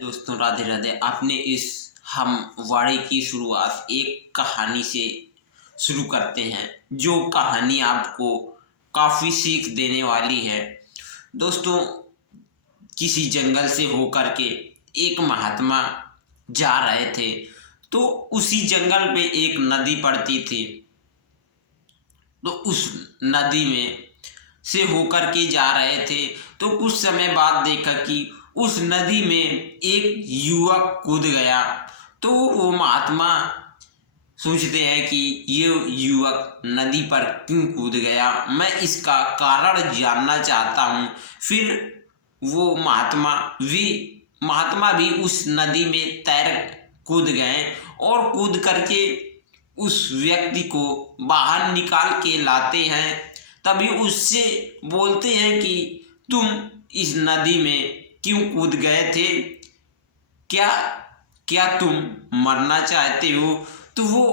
दोस्तों, राधे राधे। आपने इस हम वाणी की शुरुआत एक कहानी से शुरू करते हैं, जो कहानी आपको काफ़ी सीख देने वाली है। दोस्तों, किसी जंगल से होकर के एक महात्मा जा रहे थे, तो उसी जंगल में एक नदी पड़ती थी। तो उस नदी में से होकर के जा रहे थे, तो कुछ समय बाद देखा कि उस नदी में एक युवक कूद गया। तो वो महात्मा सोचते हैं कि ये युवक नदी पर क्यों कूद गया, मैं इसका कारण जानना चाहता हूँ। फिर वो महात्मा भी उस नदी में तैर कूद गए और कूद करके उस व्यक्ति को बाहर निकाल के लाते हैं। तभी उससे बोलते हैं कि तुम इस नदी में क्यों कूद गए थे, क्या क्या तुम मरना चाहते हो? तो वो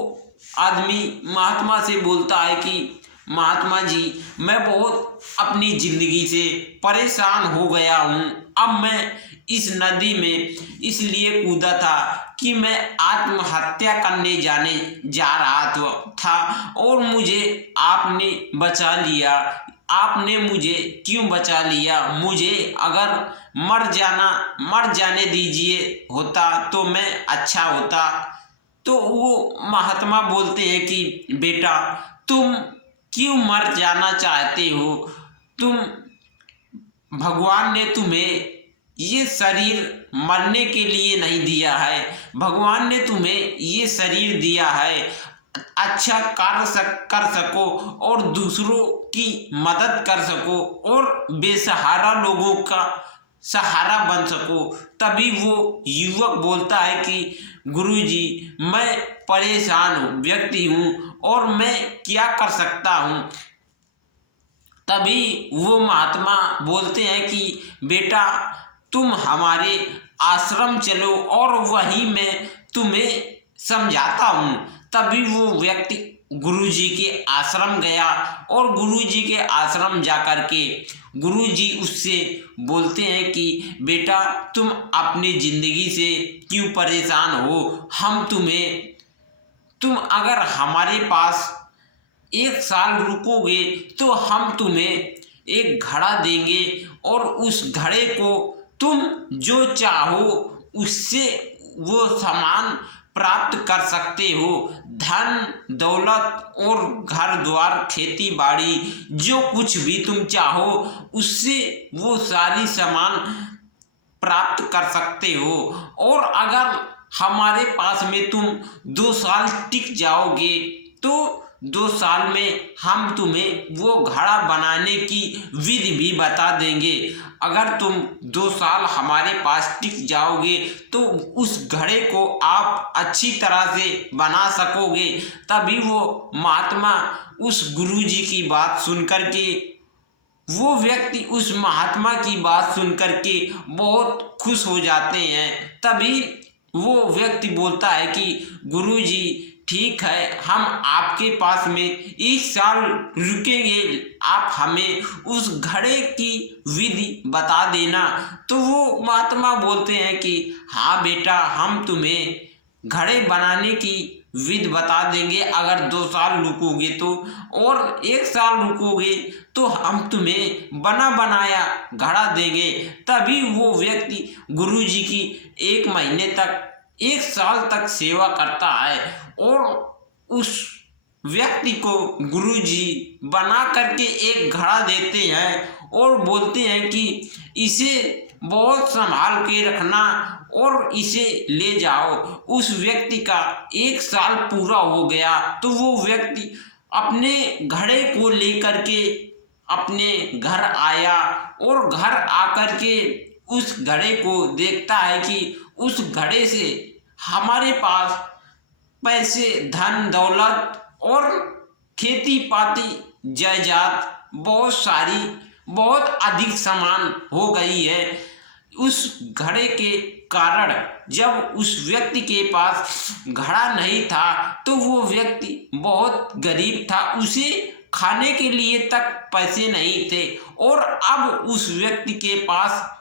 आदमी महात्मा से बोलता है कि महात्मा जी, मैं बहुत अपनी जिंदगी से परेशान हो गया हूँ। अब मैं इस नदी में इसलिए कूदा था कि मैं आत्महत्या करने जाने जा रहा था और मुझे आपने बचा लिया। आपने मुझे क्यों बचा लिया? मुझे अगर मर जाने दीजिए होता तो मैं अच्छा होता। तो वो महात्मा बोलते हैं कि बेटा, तुम क्यों मर जाना चाहते हो? तुम भगवान ने तुम्हें ये शरीर मरने के लिए नहीं दिया है। भगवान ने तुम्हें ये शरीर दिया है अच्छा कर सको और दूसरों की मदद कर सको और बेसहारा लोगों का सहारा बन सको। तभी वो युवक बोलता है कि गुरुजी, मैं परेशान व्यक्ति हूँ और मैं क्या कर सकता हूँ? तभी वो महात्मा बोलते हैं कि बेटा, तुम हमारे आश्रम चलो और वहीं मैं तुम्हें समझाता हूँ। तभी वो व्यक्ति गुरुजी के आश्रम गया और गुरुजी के आश्रम जाकर के गुरुजी उससे बोलते हैं कि बेटा, तुम अपनी जिंदगी से क्यों परेशान हो? तुम अगर हमारे पास 1 साल रुकोगे तो हम तुम्हें एक घड़ा देंगे और उस घड़े को तुम जो चाहो उससे वो सामान प्राप्त कर सकते हो। धन दौलत और घर द्वार खेती बाड़ी जो कुछ भी तुम चाहो उससे वो सारी सामान प्राप्त कर सकते हो। और अगर हमारे पास में तुम 2 साल टिक जाओगे तो 2 साल में हम तुम्हें वो घड़ा बनाने की विधि भी बता देंगे। अगर तुम 2 साल हमारे पास टिक जाओगे तो उस घड़े को आप अच्छी तरह से बना सकोगे। तभी वो महात्मा उस गुरुजी की बात सुनकर के वो व्यक्ति उस महात्मा की बात सुनकर के बहुत खुश हो जाते हैं। तभी वो व्यक्ति बोलता है कि गुरुजी, ठीक है, हम आपके पास में 1 साल रुकेंगे, आप हमें उस घड़े की विधि बता देना। तो वो महात्मा बोलते हैं कि हाँ बेटा, हम तुम्हें घड़े बनाने की विधि बता देंगे अगर 2 साल रुकोगे तो, और 1 साल रुकोगे तो हम तुम्हें बना बनाया घड़ा देंगे। तभी वो व्यक्ति गुरुजी की 1 महीने तक 1 साल तक सेवा करता है और उस व्यक्ति को गुरुजी बना करके एक घड़ा देते हैं और बोलते हैं कि इसे बहुत संभाल के रखना और इसे ले जाओ। उस व्यक्ति का 1 साल पूरा हो गया तो वो व्यक्ति अपने घड़े को लेकर के अपने घर आया और घर आकर के उस घड़े को देखता है कि उस घड़े से हमारे पास पैसे धन दौलत और खेती पाती जायदाद बहुत अधिक सामान हो गई है। उस घड़े के कारण जब उस व्यक्ति के पास घड़ा नहीं था तो वो व्यक्ति बहुत गरीब था, उसे खाने के लिए तक पैसे नहीं थे और अब उस व्यक्ति के पास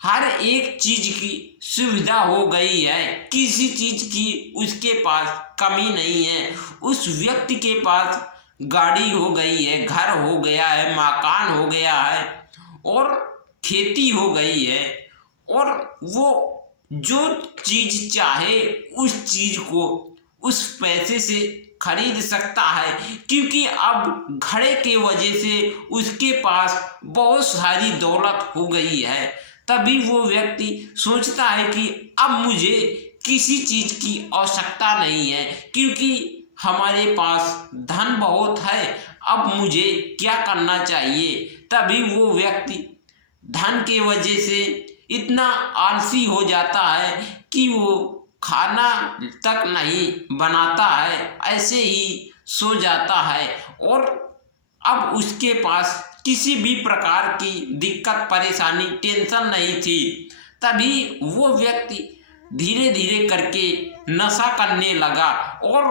हर एक चीज की सुविधा हो गई है, किसी चीज की उसके पास कमी नहीं है। उस व्यक्ति के पास गाड़ी हो गई है, घर हो गया है, मकान हो गया है और खेती हो गई है, और वो जो चीज चाहे उस चीज को उस पैसे से खरीद सकता है, क्योंकि अब घड़े के वजह से उसके पास बहुत सारी दौलत हो गई है। तभी वो व्यक्ति सोचता है कि अब मुझे किसी चीज की आवश्यकता नहीं है, क्योंकि हमारे पास धन बहुत है, अब मुझे क्या करना चाहिए। तभी वो व्यक्ति धन के वजह से इतना आलसी हो जाता है कि वो खाना तक नहीं बनाता है, ऐसे ही सो जाता है, और अब उसके पास किसी भी प्रकार की दिक्कत परेशानी टेंशन नहीं थी। तभी वो व्यक्ति धीरे धीरे करके नशा करने लगा और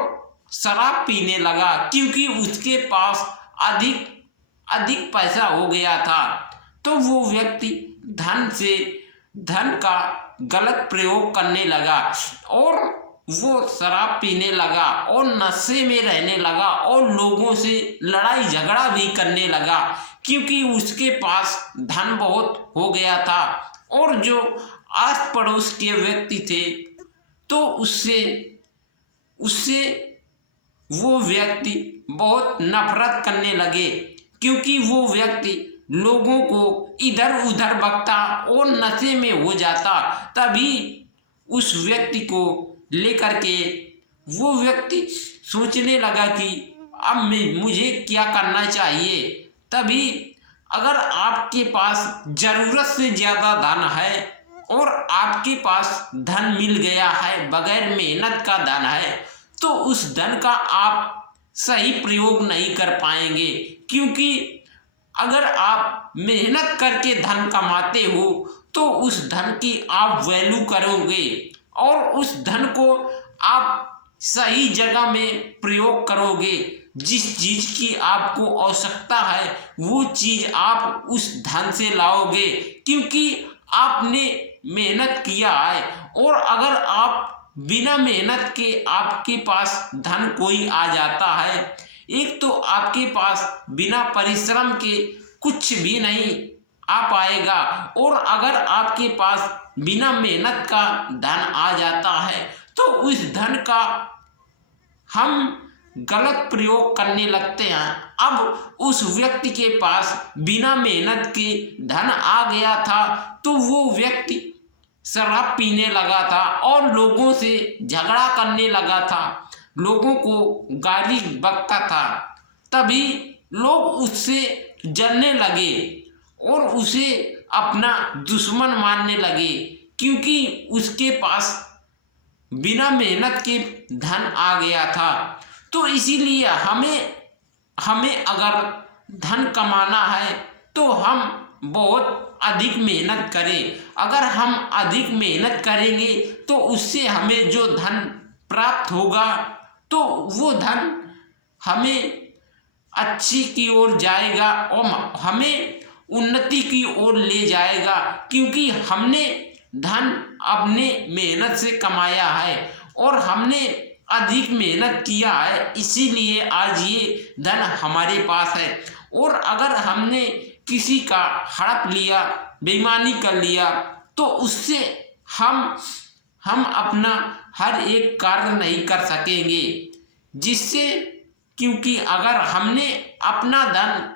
शराब पीने लगा, क्योंकि उसके पास अधिक अधिक पैसा हो गया था। तो वो व्यक्ति धन का गलत प्रयोग करने लगा और वो शराब पीने लगा और नशे में रहने लगा और लोगों से लड़ाई झगड़ा भी करने लगा, क्योंकि उसके पास धन बहुत हो गया था। और जो आस पड़ोस के व्यक्ति थे तो उससे उससे वो व्यक्ति बहुत नफरत करने लगे, क्योंकि वो व्यक्ति लोगों को इधर उधर बकता और नशे में हो जाता। तभी उस व्यक्ति को लेकर के वो व्यक्ति सोचने लगा कि अब मुझे क्या करना चाहिए। तभी अगर आपके पास जरूरत से ज़्यादा धन है और आपके पास धन मिल गया है, बगैर मेहनत का धन है, तो उस धन का आप सही प्रयोग नहीं कर पाएंगे, क्योंकि अगर आप मेहनत करके धन कमाते हो तो उस धन की आप वैल्यू करोगे और उस धन को आप सही जगह में प्रयोग करोगे। जिस चीज की आपको आवश्यकता है वो चीज आप उस धन से लाओगे, क्योंकि आपने मेहनत किया है। और अगर आप बिना मेहनत के आपके पास धन कोई आ जाता है, एक तो आपके पास बिना परिश्रम के कुछ भी नहीं आ पाएगा, और अगर आपके पास बिना मेहनत का धन आ जाता है तो उस धन का हम गलत प्रयोग करने लगते हैं। अब उस व्यक्ति के पास बिना मेहनत के धन आ गया था तो वो व्यक्ति शराब पीने लगा था और लोगों से झगड़ा करने लगा था, लोगों को गाली बकता था। तभी लोग उससे जलने लगे और उसे अपना दुश्मन मानने लगे, क्योंकि उसके पास बिना मेहनत के धन आ गया था। तो इसीलिए हमें अगर धन कमाना है तो हम बहुत अधिक मेहनत करें। अगर हम अधिक मेहनत करेंगे तो उससे हमें जो धन प्राप्त होगा तो वो धन हमें अच्छी की ओर जाएगा और हमें उन्नति की ओर ले जाएगा, क्योंकि हमने धन अपने मेहनत से कमाया है और हमने अधिक मेहनत किया है, इसीलिए आज ये धन हमारे पास है। और अगर हमने किसी का हड़प लिया, बेईमानी कर लिया, तो उससे हम अपना हर एक कार्य नहीं कर सकेंगे, जिससे क्योंकि अगर हमने अपना धन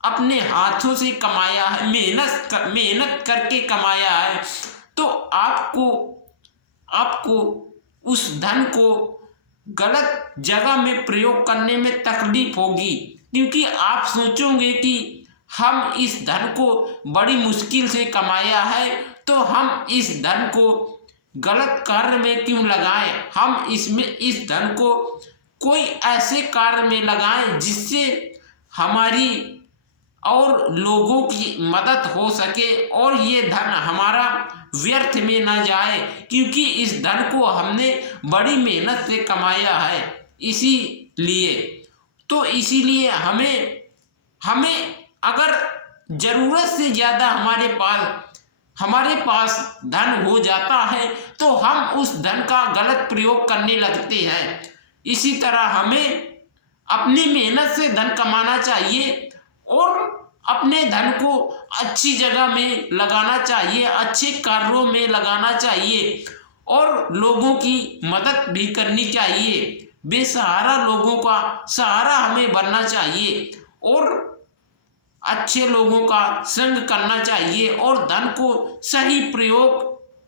अपने हाथों से कमाया है, मेहनत करके कमाया है, तो आपको उस धन को गलत जगह में प्रयोग करने में तकलीफ होगी, क्योंकि आप सोचोगे कि हम इस धन को बड़ी मुश्किल से कमाया है तो हम इस धन को गलत कार्य में क्यों लगाएं। हम इस धन को कोई ऐसे कार्य में लगाएं जिससे हमारी और लोगों की मदद हो सके और ये धन हमारा व्यर्थ में ना जाए, क्योंकि इस धन को हमने बड़ी मेहनत से कमाया है। इसीलिए हमें अगर जरूरत से ज़्यादा हमारे पास हमारे पास धन हो जाता है तो हम उस धन का गलत प्रयोग करने लगते हैं। इसी तरह हमें अपनी मेहनत से धन कमाना चाहिए और अपने धन को अच्छी जगह में लगाना चाहिए, अच्छे कार्यों में लगाना चाहिए और लोगों की मदद भी करनी चाहिए। बेसहारा लोगों का सहारा हमें बनना चाहिए और अच्छे लोगों का संग करना चाहिए और धन को सही प्रयोग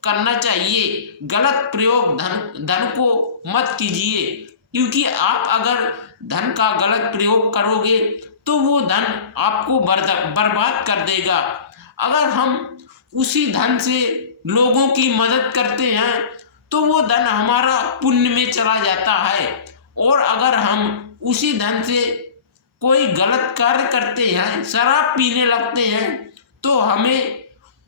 करना चाहिए। गलत प्रयोग धन को मत कीजिए, क्योंकि आप अगर धन का गलत प्रयोग करोगे तो वो धन आपको बर्बाद कर देगा। अगर हम उसी धन से लोगों की मदद करते हैं तो वो धन हमारा पुण्य में चला जाता है, और अगर हम उसी धन से कोई गलत कार्य करते हैं, शराब पीने लगते हैं, तो हमें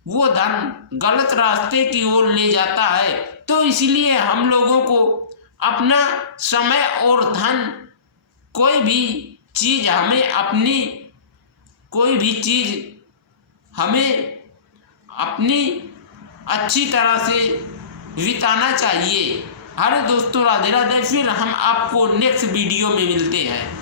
वो धन गलत रास्ते की ओर ले जाता है। तो इसलिए हम लोगों को अपना समय और धन, कोई भी चीज़ हमें अपनी अच्छी तरह से बिताना चाहिए। हरे दोस्तों, राधे राधे। फिर हम आपको नेक्स्ट वीडियो में मिलते हैं।